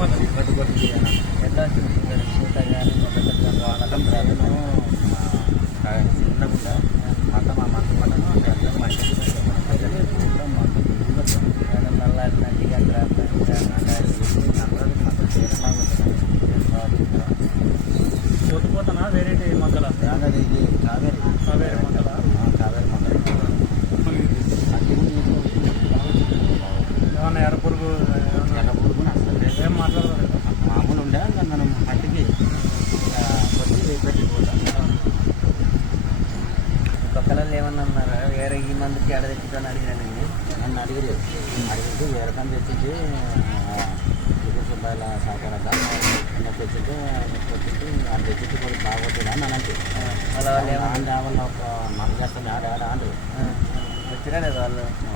కొట్టుకొచ్చి ఎట్లా వచ్చింది సూత కానీ మొదటి చిన్నకుండా మొత్తం ఆ మందు మటను అందరూ మంచి మళ్ళీ నందిగా పోతుపోతానా వేరేటి మంగళ అది ఇది కావేరి కావేరి మంగళ కావేరి మంగళ ఏమన్నా ఎర్రపురుగు ఎర్రపురుగు అసలు ఏం మాట్లాడదు మామూలు ఉండే మనం పట్టికి కొద్ది పెట్టిపోతాం. పక్కలలో ఏమన్నా అన్నారా వేరే ఈ మందుకి ఎడ తెచ్చుకొని అడిగినానండి నన్ను అడిగితే వేరే కన్నా తెచ్చింది రూపాయల సహకారంట తెచ్చింటే అది తెచ్చింది కొద్దిగా బాగోతుందా అని అంటే అలా వాళ్ళ ఒక మందు చేస్తాను ఆడు వచ్చినా లేదు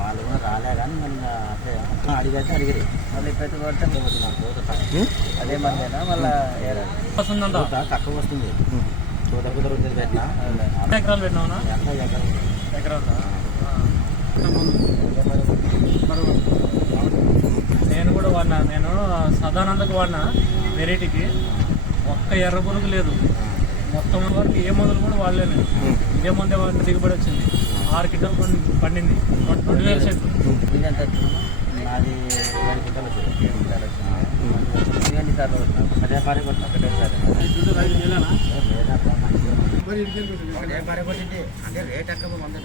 వాళ్ళు కూడా రాలే కానీ మన అడిగైతే అడిగిరి మళ్ళీ పెట్టి కొడితే అదే మందేనా మళ్ళీ తక్కువ వస్తుంది కుదరుగుతుంది పెట్టినా ఎకరాలు పెట్టినావునా ఎకరాలు నేను కూడా వాడినా. నేను సదానందకు వాడినా వెరైటీకి ఒక్క ఎర్ర పురుగు లేదు. మొత్తం వరకు ఏ మందులు కూడా వాడలేదు. ఇదే మందే వాడిన దిగుబడి వచ్చింది. 6 క్వింటాలు పండింది. 20,000 చెట్లు. అది 7 క్వింటాలు వచ్చింది. సార్లు ఒకటే పారి కొట్టిన ఒకటేసారి అంటే రేట్ ఎక్కువ మంది